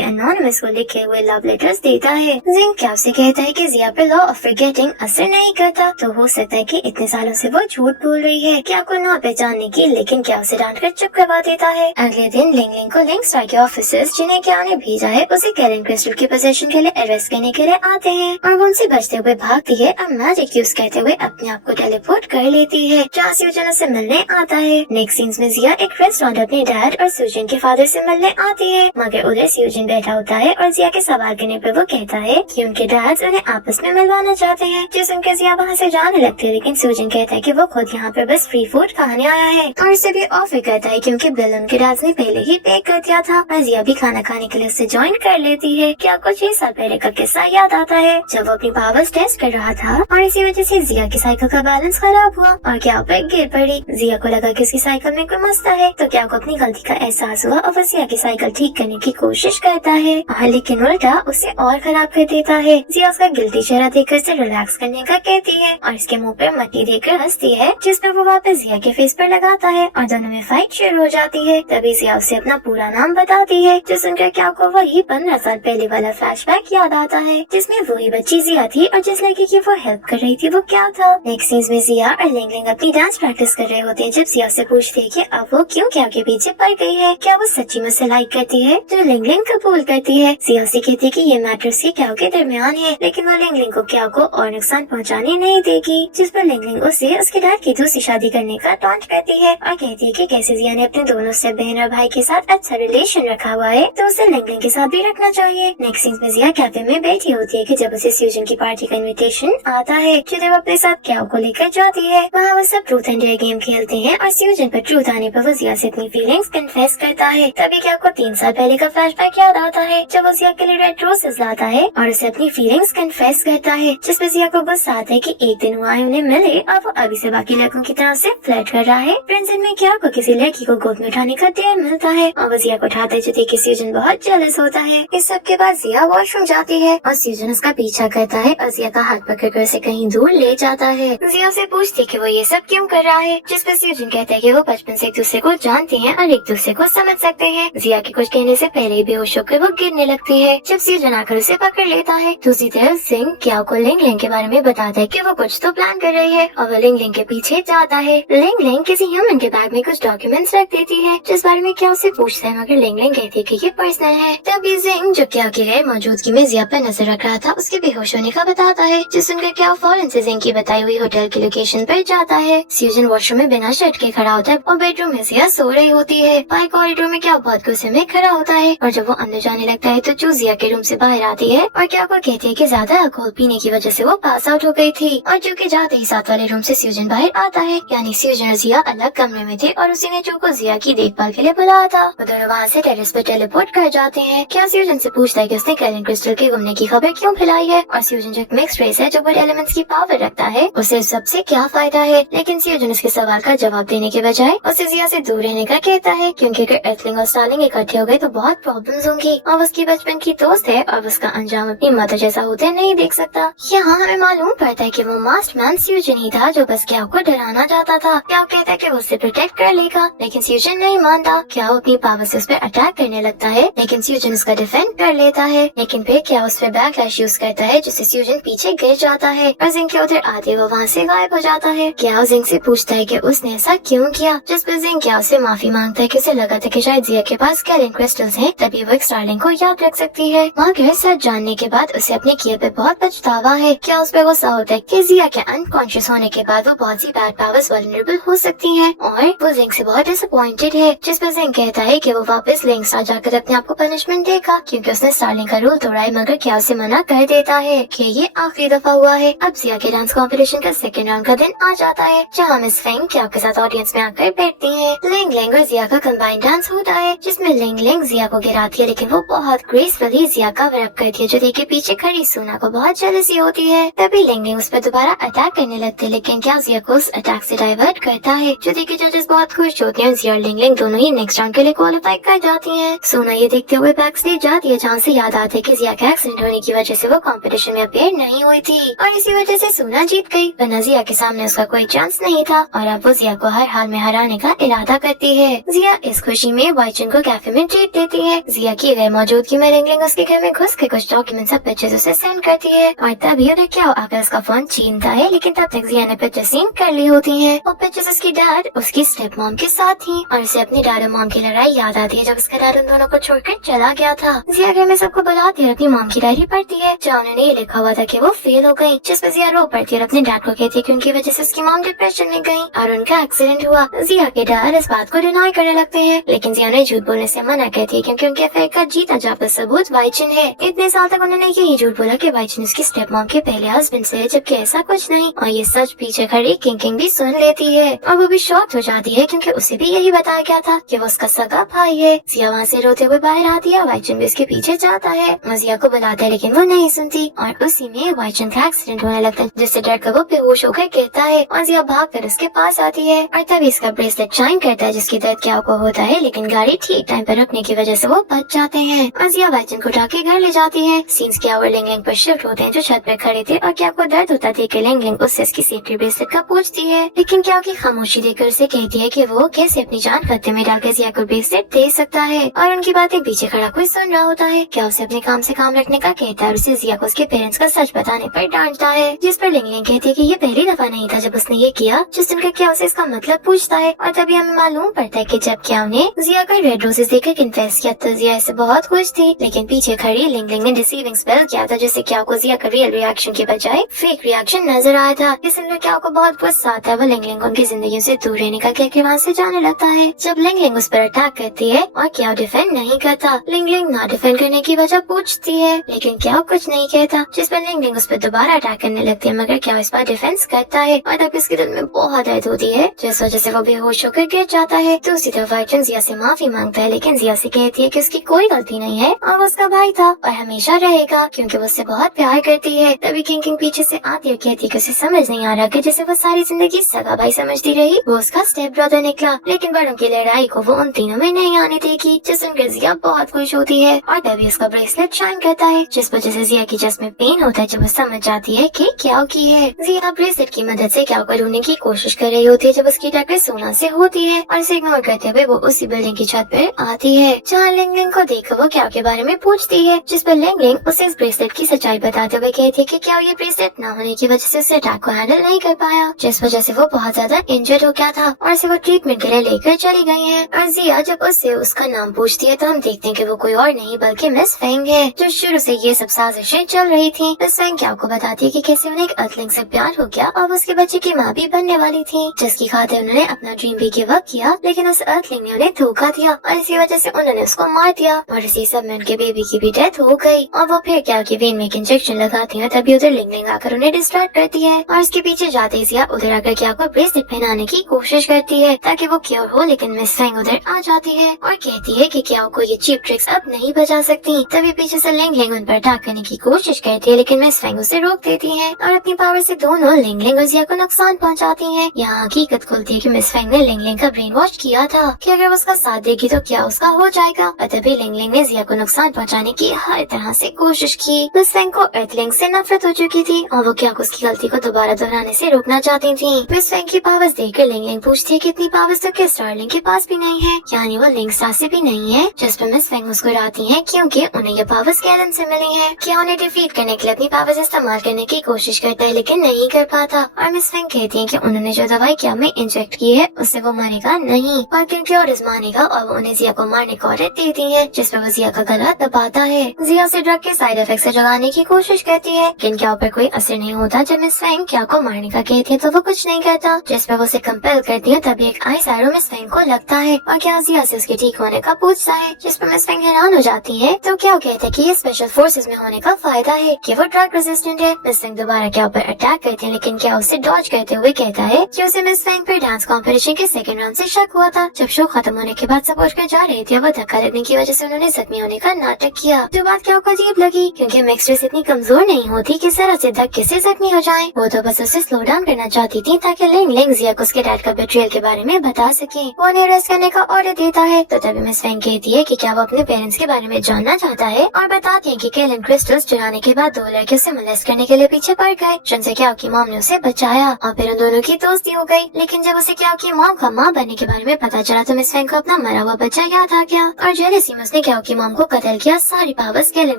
एनोनिमस को लिखे हुए लव लेटर्स देता है। जिंग क्या से कहता है कि जिया पे लॉ ऑफ फॉरगेटिंग असर नहीं करता, तो हो सकता है कि इतने सालों से वो झूठ बोल रही है क्या को ना पहचानने की, लेकिन क्या उसे डांट कर चुप करवा देता है। अगले दिन लिंग लिंग को लिंग स्टार के ऑफिसर्स जिन्हें क्या ने भेजा है उसे कैलन क्रिस्टल की पोजीशन के लिए अरेस्ट करने के लिए आते हैं और वो उनसे बचते हुए भागती है और मैजिक यूज करते हुए अपने आप को टेलीपोर्ट कर लेती है, जहाँ सूजन से मिलने आता है। नेक्स्ट सीन्स में जिया एक रेस्टोरेंट अपने डैड और सूजन के फादर से मिलने आती है, मगर उधर सूजन बैठा होता है और जिया के सवाल करने पर वो कहता है कि उनके डैड उन्हें आपस में मिलवाना चाहते हैं, जो सुनकर जिया वहाँ से जाने लगती है, लेकिन सूजन कहता है कि वो खुद यहाँ पर बस फ्री फूड खाने आया है और इसे भी ऑफर करता है क्योंकि बिल उनके डैड ने पहले ही पे कर दिया था और जिया भी खाना खाने के लिए उससे ज्वाइन कर लेती है। क्या कुछ 6 साल पहले का किस्सा याद आता है जब वो अपनी पावर्स टेस्ट कर रहा था और इसी वजह से जिया की साइकिल का बैलेंस खराब हुआ और क्या पर गिर पड़ी। जिया को लगा कि उसकी साइकिल में कोई मसला है, तो क्या को अपनी गलती का एहसास हुआ और वो जिया की साइकिल ठीक करने की कोशिश करता है, लेकिन उल्टा उसे और खराब कर देता है। जिया उसका गिल्टी चेहरा देखकर उसे रिलैक्स करने का कहती है और इसके मुंह पर मट्टी देकर हंसती है, जिसमें वो वापस जिया के फेस पर लगाता है और दोनों में फाइट शुरू हो जाती है। तभी जिया उसे अपना पूरा नाम बताती है, जो सुनकर क्या को वही 15 साल पहले वाला फ्लैशबैक याद आता है, जिसमें वही बच्ची जिया थी और जिस लड़की की वो हेल्प कर रही थी वो क्या था। नेक्स्ट सीन में जिया और लिंग लिंग अपनी डांस प्रैक्टिस कर रहे होते हैं, जब जिया से पूछते हैं कि अब वो क्यों क्या के पीछे पड़ गई है, क्या वो सच्ची में उसे लाइक करती है, जो लिंग लिंग कबूल करती है। जिया से कहती है कि ये मैटर उसके क्या के दरमियान है, लेकिन वो लिंग लिंग को क्या को और नुकसान पहुँचाने नहीं देगी, जिस पर लिंग लिंग उसे उसके डैड की दूसरी शादी करने का टॉन्ट करती है और कहती है कि कैसे जिया ने अपने दोनों से बहन और भाई के साथ अच्छा रिलेशन रखा हुआ है, तो उसे लिंग लिंग के साथ भी रखना चाहिए। नेक्स्ट सीन में जिया कैफे में बैठी होती है कि जब उसे सूजन की पार्टी का इनविटेशन आता है, जिसे वो अपने साथ क्या को लेकर जाती है। वहाँ वो सब ट्रूथ एंड डेयर गेम खेलते हैं और सूजन पर ट्रूथ आने पर वो जिया से अपनी फीलिंग्स कन्फेस करता है। तभी क्या को 3 साल पहले का फ्लैशबैक याद आता है, जब वो जिया के लिए रेड रोजेस लाता है और उसे अपनी फीलिंग्स कन्फेस करता है, जिसपे जिया को गुस्सा आता है कि एक दिन वो आए उन्हें मिले और वो अभी से बाकी लड़कों की तरह से फ्लर्ट कर रहा है। प्रिंसन में क्या को किसी लड़की को गोद में उठाने का डेयर मिलता है और वो जिया को उठाते जो देख के सूजन बहुत जेलस होता है। इस सब के बाद जिया वॉशरूम जाती है और सूजन उसका पीछा करता है और जिया का हाथ पकड़कर उसे कहीं दूर ले जाता है। जिया से पूछती है कि वो ये सब क्यों कर रहा है, जिस पर सूजन कहता है कि वो बचपन से एक दूसरे को जानते हैं और एक दूसरे को समझ सकते हैं। जिया के कुछ कहने से पहले ही बेहोश होकर वो गिरने लगती है, जब सूजन आकर उसे पकड़ लेता है। दूसरी तरफ सिंह क्या को लिंग लिंग के बारे में बताता है कि वो कुछ तो प्लान कर रही है और वो लिंग लिंग के पीछे जाता है। लिंग लिंग किसी ह्यूमन के बैग में कुछ डॉक्यूमेंट्स रख देती है, जिस बारे में क्या उसे पूछता है, मगर लिंग लिंग कहती है कि ये पर्सनल है। तभी सिंह जो क्या की गैर मौजूदगी में जिया पर नजर रख रहा था उसके बेहोश होने का बताता है, जिस सुनकर क्या फौरन से सिंह की बताई हुई होटल की लोकेशन पर जाता है। सूजन वॉशरूम में बिना शर्ट के खड़ा होता है और बेडरूम में जिया सो रही होती है। बाहर कॉरिडोर में क्या बहुत गुस्से में खड़ा होता है और जब वो अंदर जाने लगता है तो जो जिया के रूम से बाहर आती है और क्या को कहती है कि ज्यादा अल्कोहल पीने की वजह से वो पास आउट हो गई थी और जो के जाते ही साथ वाले रूम से सूजन बाहर आता है, यानी सूजन और जिया अलग कमरे में थे और उसी ने जो को जिया की देखभाल के लिए बुलाया था। वो दोनों वहाँ से टेरेस पर टेलीपोर्ट कर जाते हैं। क्या सूजन से पूछता है कि उसने कैलन क्रिस्टल के गुमने की खबर क्यों फैलाई है और सूजन जो एक मिक्स्ड रेस है जो गुड एलिमेंट्स की पावर रखता है, उसे सबसे क्या फायदा है। लेकिन सूजन उसके सवाल का जवाब देने के बजाय उसे जिया से दूर रहने का कहता है, क्योंकि अगर एर्थलिंग और स्टारलिंग इकट्ठे हो गए तो बहुत प्रॉब्लम्स होंगी और उसकी बचपन की दोस्त है और उसका अंजाम अपनी मदर जैसा होते नहीं देख सकता। यहाँ हमें मालूम पड़ता है कि वो मास्टरमैन सूजन ही था जो बस क्या को डराना चाहता था। क्या कहता है कि वो उसे प्रोटेक्ट कर लेगा, लेकिन सूजन नहीं मानता। क्या अपनी पावर से उस पर अटैक करने लगता है, लेकिन सूजन उसका डिफेंड कर लेता है। लेकिन फिर क्या उस पर बैकलैश यूज करता है, जिससे सूजन पीछे गिर जाता है और जिंग के उधर आते वो वहाँ से गायब हो जाता है। क्या जिंग से पूछता है कि उसने ऐसा क्यों किया, जिस पर जिंग क्या उससे माफी मांगता है कि उसे लगा था कि शायद जिया के पास कैलन क्रिस्टल्स हैं, तभी वो एक स्टारलिंग को याद रख सकती है। मगर सच जानने के बाद उसे अपने किए पे बहुत पछतावा है। क्या उस पर गुस्सा होता है कि जिया के अनकॉन्शियस होने के बाद वो बहुत सी बैड पावर्स वल्नरेबल हो सकती हैं और वो जिंग से बहुत डिसअपॉइंटेड है, जिस पर जिंग कहता है कि वो वापस लिंग स्टार जाकर अपने आप को पनिशमेंट देगा क्योंकि उसने स्टारलिंग का रूल तोड़ा है। मगर क्या उसे मना कर देता है कि ये आखिरी दफा हुआ है। अब जिया के डांस कॉम्पिटिशन का सेकंड राउंड का दिन आ जाता है, जहाँ मिस फेंग क्या के साथ ऑडियंस में आकर बैठती है। लिंग लिंग और जिया का कंबाइंड डांस होता है, जिसमें लिंग लिंग जिया को गिराती है, लेकिन वो बहुत ग्रेसफुली जिया का वर्क करती है, जो देख के पीछे खड़ी सोना को बहुत जेलसी होती है। तभी लिंग लिंग उस पर दोबारा अटैक करने लगते हैं, लेकिन क्या जिया को उस अटैक से डाइवर्ट करता है, जो देख के जजेस बहुत खुश होते हैं। जिया और लिंग लिंग दोनों ही नेक्स्ट राउंड के लिए क्वालिफाई कर जाती हैं। सोना ये देखते हुए बैक स्टेज जाती है, जहाँ से याद आता है कि जिया का एक्सीडेंट होने की वजह से वो कंपटीशन में अपेयर नहीं हुई थी और इसी वजह से सोना जीत गई, वरना जिया के सामने उसका कोई चांस नहीं था और अब वो जिया को हर हाल में हराने का इरादा करती है। जिया इस खुशी में वाइचन को कैफे में ट्रीट देती है। जिया की गैर मौजूदगी में लिंग लिंग उसके घर में घुस के कुछ डॉक्यूमेंट्स और पिक्चर्स उसे सेंड करती है और तभी उन्हें क्या आकर उसका फोन छीनता है, लेकिन तब तक जिया ने पिक्चर सेंड कर ली होती है। और पिक्चर्स उसकी डैड उसकी स्टेप मॉम के साथ थी और उसे अपनी डैड और मॉम की लड़ाई याद आती है जब उसका डैड उन दोनों को छोड़कर चला गया था। जिया घर में सबको बुलाती है, अपनी मॉम की डायरी पढ़ती है जहाँ उन्होंने ये लिखा हुआ था कि वो फेल हो गई, जिस पर जिया रो पड़ती है और अपने डैड को कहती है कि उनकी वजह से उसकी मॉम डिप्रेशन में गई और उनका एक्सीडेंट हुआ। जिया के डैड इस बात को डिनाई करने लगते हैं, लेकिन जिया ने झूठ बोलने से मना करती है क्योंकि उनके अफेयर का जीता जागता सबूत वाइचन है। इतने साल तक उन्होंने यही झूठ बोला कि वाइचन उसकी स्टेप मॉम के पहले हस्बैंड से, जबकि ऐसा कुछ नहीं। और ये सच पीछे खड़ी किंग भी सुन लेती है और वो भी शॉक हो जाती है क्योंकि उसे भी यही बताया गया था कि वो उसका सगा भाई है। जिया वहाँ से रोते हुए बाहर आती है, वाइचन भी उसके पीछे जाता है। जिया को बुलाता है लेकिन वो नहीं सुनती और उसी में वाइचन का एक्सीडेंट होने लगता है, जिससे डर कर वो बेहोश होकर गिरता है और जिया भागकर उसके पास आती है और तभी इसका ब्रेसलेट शाइन करता है जिसकी दर्द क्या को होता है, लेकिन गाड़ी ठीक टाइम पर रुकने की वजह से वो बच जाते हैं और जिया वाइचन को उठा के घर ले जाती है। सीन्स क्या और लिंग लिंग पर शिफ्ट होते हैं जो छत पर खड़े थे और क्या को दर्द होता था कि लिंग लिंग उससे इसकी सेफ्टी ब्रेसलेट का पूछती है, लेकिन क्या की खामोशी देकर उसे कहती है कि वो कैसे अपनी जान खतरे में डालकर जिया को ब्रेसलेट दे सकता है और उनकी बातें पीछे खड़ा कोई सुन रहा होता है। क्या उसे अपने काम से काम रखने का कहता है और उसे जिया को उसके पेरेंट्स का सच बताने पर डांटता है, जिस पर लिंग लिंग कहती है कि ये पहली दफा नहीं था जब उसने ये किया। जिस दिन का क्या उसे इसका मतलब पूछता है और तभी हमें मालूम पड़ता है कि जब क्या उन्हें जिया का रेड रोजेस देखकर कन्फेस किया तो जिया इससे बहुत खुश थी, लेकिन पीछे खड़ी लिंग लिंग ने डिसीविंग स्पेल किया था जिससे क्या को जिया का रियल रिएक्शन के बजाय फेक रिएक्शन नजर आया था। इस दिन क्या को बहुत गुस्सा आता है, वो लिंग लिंग उनकी जिंदगी से दूर रहने का कहकर वहाँ से जाने लगता है। जब लिंग लिंग उस पर अटैक करती है और क्या डिफेंड नहीं करता, लिंग लिंग ना डिफेंड करने की वजह पूछती है, लेकिन क्या कुछ नहीं कहता, जिस पर लिंग लिंग उस पर दोबारा अटैक करने लगती है, मगर क्या इस बार डिफेंस करता है और तब इसके दिल में बहुत दर्द होती है जिस वजह से वो बेहोश होकर गिर जाता है। दूसरी तरफ वाइचन जिया से माफी मांगता है, लेकिन जिया से कहती है कि उसकी कोई गलती नहीं है और वो उसका भाई था और हमेशा रहेगा क्योंकि वो उससे बहुत प्यार करती है। तभी किंग पीछे से आती है, कहती है कि उसे समझ नहीं आ रहा कि जिसे वो सारी जिंदगी सगा भाई समझती रही वो उसका स्टेप ब्रदर निकला, लेकिन बड़ों की लड़ाई को वो उन तीनों में नहीं आने देगी, जिस सुनकर जिया बहुत खुश होती है और तभी उसका ब्रेसलेट शाइन करता है, जिस वजह से जिया की चेस्ट में पेन होता है जब वो समझ जाती है कि क्या की है। जिया ब्रेसलेट की मदद से क्या को ढूंढने की कोशिश कर रही होती है जब उसकी टक्कर सोना से होती है और इसे इग्नोर करते हुए वो उसी बिल्डिंग की छत पर आती है जहाँ लिंग लिंग को देख वो क्या के बारे में पूछती है, जिस पर लिंग लिंग उसे इस ब्रेसलेट की सच्चाई बताते हुए कहती है कि क्या ये ब्रेसलेट न होने की वजह से उसे अटैक को हैंडल नहीं कर पाया, जिस वजह से वो बहुत ज्यादा इंजर्ड हो गया था और उसे वो ट्रीटमेंट के लिए लेकर चली गई है। और जिया जब उससे उसका नाम पूछती है तो हम देखते हैं कि वो कोई और नहीं बल्कि मिस फेंग है, जो शुरू से ये सब साजिशें चल रही थी। मिस फेंग क्या को बताती है कि कैसे उन्हें एक अर्थलिंग से प्यार हो गया और उसके बच्चे की माँ भी बनने वाली थी, जिसकी खातिर उन्होंने अपना ड्रीम भी गिव अप किया, लेकिन उस अर्थलिंग ने उन्हें धोखा दिया और इसी वजह से उन्होंने उसको मार दिया और इसी सब में उनके बेबी की भी डेथ हो गई। और वो फिर क्या की वेन में एक इंजेक्शन लगाती है, तभी उधर लिंग लिंग आकर उन्हें डिस्ट्रैक्ट करती है और उसके पीछे जाते ही जिया उधर आकर क्या को ब्रेसलेट पहनाने की कोशिश करती है ताकि वो क्योर हो, लेकिन मिस फेंग उधर आ जाती है और कहती है कि क्या को ये चीप ट्रिक्स अब नहीं बचा सकती। तभी पीछे से लिंग लिंग उन पर अटैक करने की कोशिश करती है, लेकिन मिस फेंग उसे रोक देती है और अपनी पावर से दोनों लिंग लिंग और जिया को नुकसान पहुंचाती हैं। यहाँ हकीकत खुलती है कि मिस फेंग ने लिंग लिंग का ब्रेन वॉश किया था कि अगर वो उसका साथ देगी तो क्या उसका हो जाएगा, और तभी लिंग लिंग ने जिया को नुकसान पहुंचाने की हर तरह से कोशिश की। मिस फेंग को अर्थलिंग से नफरत हो चुकी थी और वो क्या उसकी गलती को दोबारा दोहराने से रोकना चाहती थी। मिस फेंग की पावर्स देखकर लिंग लिंग पूछती है कि इतनी पावर्स तो क्या स्टारलिंग के पास भी नहीं है, यानी वो लिंग स्टार से भी नहीं है, जिस पर मिस फेंग मुस्कुराती है क्योंकि उन्हें ये पावर्स कैलन से मिली है। क्या उन्हें डिफीट करने के लिए अपनी पावर्स इस्तेमाल करने की कोशिश करता है लेकिन नहीं कर पाता और मिस फेंग कहती है कि उन्होंने जो दवाई क्या में इंजेक्ट की है उससे वो मरेगा नहीं, और क्योंकि और मानेगा और वो उन्हें जिया को मारने को ऑर्डर देती है, जिस पर वो जिया का गला दबाता है। जिया से ड्रग के साइड इफेक्ट से जगाने की कोशिश करती है, लेकिन क्या पर कोई असर नहीं होता। जब मिस फेंग क्या को मारने का कहती है तो वो कुछ नहीं करता, जिस पर वो उसे कंपेल करती है। तभी एक आइस एरो मिस फेंग को लगता है और क्या जिया से उसके ठीक होने का पूछता है, जिस पर मिस फेंग हैरान हो जाती है। तो क्या कहते हैं कि ये स्पेशल फोर्सेस में होने का फायदा है कि वो ड्रग रेजिस्टेंट है। मिस फेंग दोबारा क्या पर अटैक करते हैं, लेकिन क्या उसे डॉज करते हुए कहता है कि उसे मिस फेंग पर डांस कॉम्पिटिशन के सेकंड राउंड से शक हुआ था। जब शो खत्म होने के बाद सब उठकर जा रहे थे, वो धक्का लगने की वजह से उन्होंने जख्मी होने का नाटक किया, जो बात क्या को अजीब लगी क्योंकि मिक्सट्रेस इतनी कमजोर नहीं होती कि जरा से धक्के से जख्मी हो जाए। वो तो बस उसे स्लो डाउन करना चाहती थी ताकि लिंग लिंग जिया को उसके डैड का बेट्रियल के बारे में बता सके। वो उन्हें अरेस्ट करने का ऑर्डर देता है, तो तभी मिस फेंग कहती है कि क्या वो अपने पेरेंट्स के बारे में जानना चाहता है और बताती है कि केलन क्रिस्टल्स चुराने के बाद 2 लड़के उसे मोलेस्ट करने के लिए पीछे पड़ गए, जिनसे क्या की मॉम ने उसे बचाया और फिर उन दोनों की दोस्ती हो गई। लेकिन जब उसे क्या की मॉम का का माँ बनने के बारे में पता चला तो मिस फेंग को अपना मरा हुआ बच्चा याद आ गया और जेलसी में उसने क्याओ की मॉम को कत्ल किया, सारी पावर्स गैलन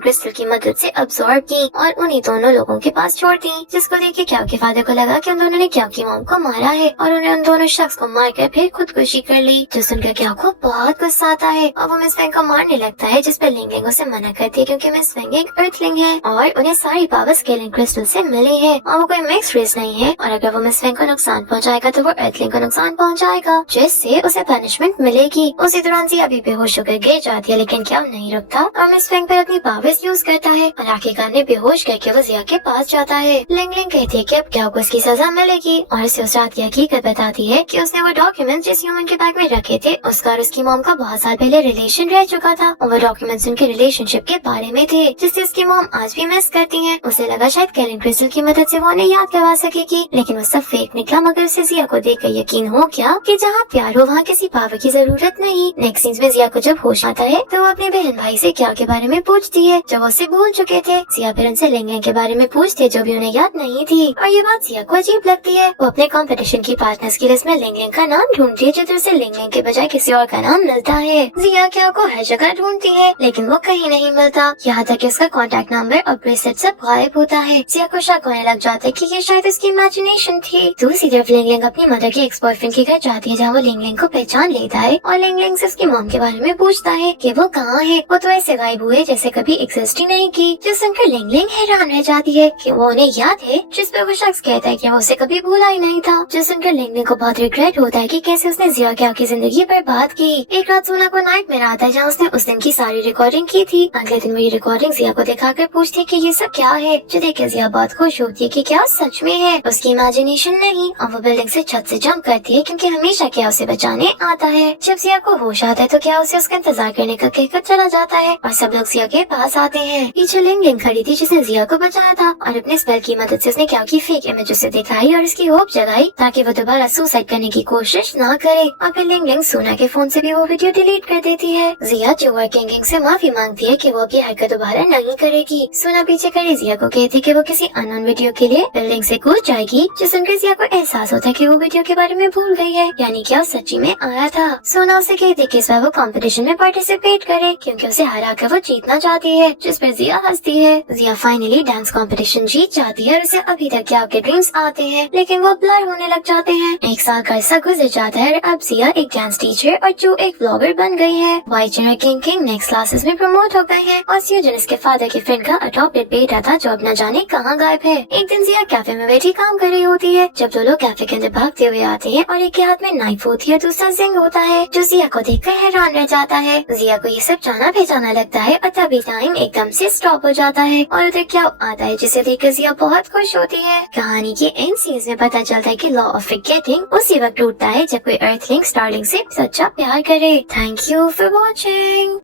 क्रिस्टल की मदद से अब्सॉर्ब की और उन्हीं दोनों लोगों के पास छोड़ दी, जिसको देख के क्याओ के फादर को लगा कि उन दोनों ने क्याओ की मॉम को मारा है और उन्हें उन दोनों शख्स को मारकर फिर खुदकुशी कर ली, जो सुनकर क्याओ को बहुत गुस्सा आता है और वो मिस फेंग को मारने लगता है, जिस पर लिंग लिंग उसे मना करती है क्योंकि मिस फेंग एक अर्थलिंग है और उन्हें सारी पावर्स गैलन क्रिस्टल से मिली है और वो कोई मिक्स रेस नहीं है और अगर वो मिस फेंग को नुकसान पहुँचाएगा तो वो अर्थलिंग को नुकसान पहुँचाएगा, जिससे उसे पनिशमेंट मिलेगी। उसी दौरान जिया भी बेहोश होकर गिर जाती है, लेकिन क्याओ नहीं रुकता और मिस फेंग पर अपनी पावर्स यूज करता है और आखिरकार ने बेहोश करके वो जिया के पास जाता है। लिंग लिंग कहती है कि अब क्याओ को इसकी सजा मिलेगी और उसे उस रात की हकीकत बताती है कि उसने वो डॉक्यूमेंट्स जिस ह्यूमन के बैग में रखे थे उसका और उसकी मॉम का बहुत साल पहले रिलेशन रह चुका था और वो डॉक्यूमेंट्स उनके रिलेशनशिप के बारे में थे, जिससे उसकी मॉम आज भी मिस करती है। उसे लगा शायद गैलन क्रिस्टल की मदद से वो उन्हें याद करवा सकेगी, लेकिन वो सब फेक निकला। मगर उसे जिया को देख कर यकीन हो गया कि जहाँ प्यार हो वहाँ किसी पावर की जरूरत नहीं। नेक्स्ट सीन्स में जिया को जब होश आता है तो वो अपने बहन भाई से क्या के बारे में पूछती है जो वो उसे भूल चुके थे। जिया फिर उनसे लिंग लिंग के बारे में पूछती है जो भी उन्हें याद नहीं थी और ये बात जिया को अजीब लगती है। वो अपने कंपटीशन की पार्टनर्स की लिस्ट में लिंग लिंग का नाम ढूंढती है, जिधर से लिंग लिंग के बजाय किसी और का नाम मिलता है। जिया क्या को हर जगह ढूंढती है लेकिन वो कहीं नहीं मिलता, यहाँ तक कि उसका कॉन्टेक्ट नंबर और ब्रेसलेट सब गायब होता है। जिया को शक होने लग जाता है कि ये शायद उसकी इमेजिनेशन थी। दूसरी तरफ लिंग लिंग अपनी मदर के एक्स बॉयफ्रेंड के घर जाती है जहाँ वो लिंग लिंग को पहचान लेता है और लिंग लिंग से उसकी मॉम के बारे में पूछता है कि वो कहाँ है। वो तो ऐसे गायब हुए जैसे कभी एग्जिस्ट ही नहीं की, जो सुनकर लिंग लिंग हैरान रह जाती है कि वो उन्हें याद है, जिस पे वो शख्स कहता है कि वो उसे कभी भूला ही नहीं था। जो सुनकर लिंग लिंग को बहुत रिग्रेट होता है कि कैसे उसने जिया क्या की जिंदगी बर्बाद की। एक रात सोना को नाइटमेयर आता है जहाँ उसने उस दिन की सारी रिकॉर्डिंग की थी। अगले दिन वो ये रिकॉर्डिंग जिया को दिखाकर पूछती है कि ये सब क्या है, जो देख के जिया बहुत खुश होती है कि क्या सच में है, उसकी इमेजिनेशन नहीं। और वो बिल्डिंग से छत से जंप करती है क्योंकि हमेशा क्या उसे बचाने आता है। जब जिया को होश आता है तो क्या उसे उसका इंतजार करने का कहकर चला जाता है और सब लोग जिया के पास आते हैं। पीछे लिंग लिंग खड़ी थी जिसने जिया को बचाया था और अपने स्पेल की मदद से उसने क्या की फेक इमेज उसे दिखाई और उसकी होप जगाई ताकि वो दोबारा सुसाइड करने की कोशिश ना करे। और फिर लिंग लिंग सोना के फोन से भी वो वीडियो डिलीट कर देती है। जिया जो वर्किंग लिंग से माफी मांगती है कि वो अपनी हरकत दोबारा नहीं करेगी। सोना पीछे खड़ी जिया को कहती कि वो किसी अननोन वीडियो के लिए बिल्डिंग से कूद जाएगी, जो सुनकर जिया को एहसास होता है कि वो वीडियो के बारे में भूल गई है, यानी क्या सच्ची में आया था। सोना उसे कहती कि इस बार वो कंपटीशन में पार्टिसिपेट करे क्योंकि उसे हरा कर वो जीतना चाहती है, जिस पर जिया हंसती है। जिया फाइनली डांस कंपटीशन जीत जाती है और उसे अभी तक क्या के ड्रीम्स आते हैं लेकिन वो ब्लर होने लग जाते हैं। एक साल का ऐसा गुजर जाता है और अब जिया एक डांस टीचर और जो एक व्लॉगर बन गई है। वाइचनर किंग किंग नेक्स्ट क्लासेस में प्रमोट हो गए हैं और सियोजन इसके फादर के फ्रेंड का अडॉप्टेड बेटा था जो अब न जाने कहाँ गायब है। एक दिन जिया कैफे में बैठी काम कर रही होती है जब दो लोग कैफे के अंदर भागते हुए आते हैं और एक के हाथ में नाइफ होती है, दूसरा जिंग होता है, जो जिया को देखकर हैरान रह जाता है। जिया को ये सब जाना पहचाना लगता है और तभी टाइम एकदम से स्टॉप हो जाता है और उधर क्या आता है जिसे देखकर जिया बहुत खुश होती है। कहानी के एंड सीन्स में पता चलता है कि लॉ ऑफ फॉरगेटिंग उसी वक्त टूटता है जब कोई अर्थलिंग स्टारलिंग से सच्चा प्यार करे। Thank you for watching.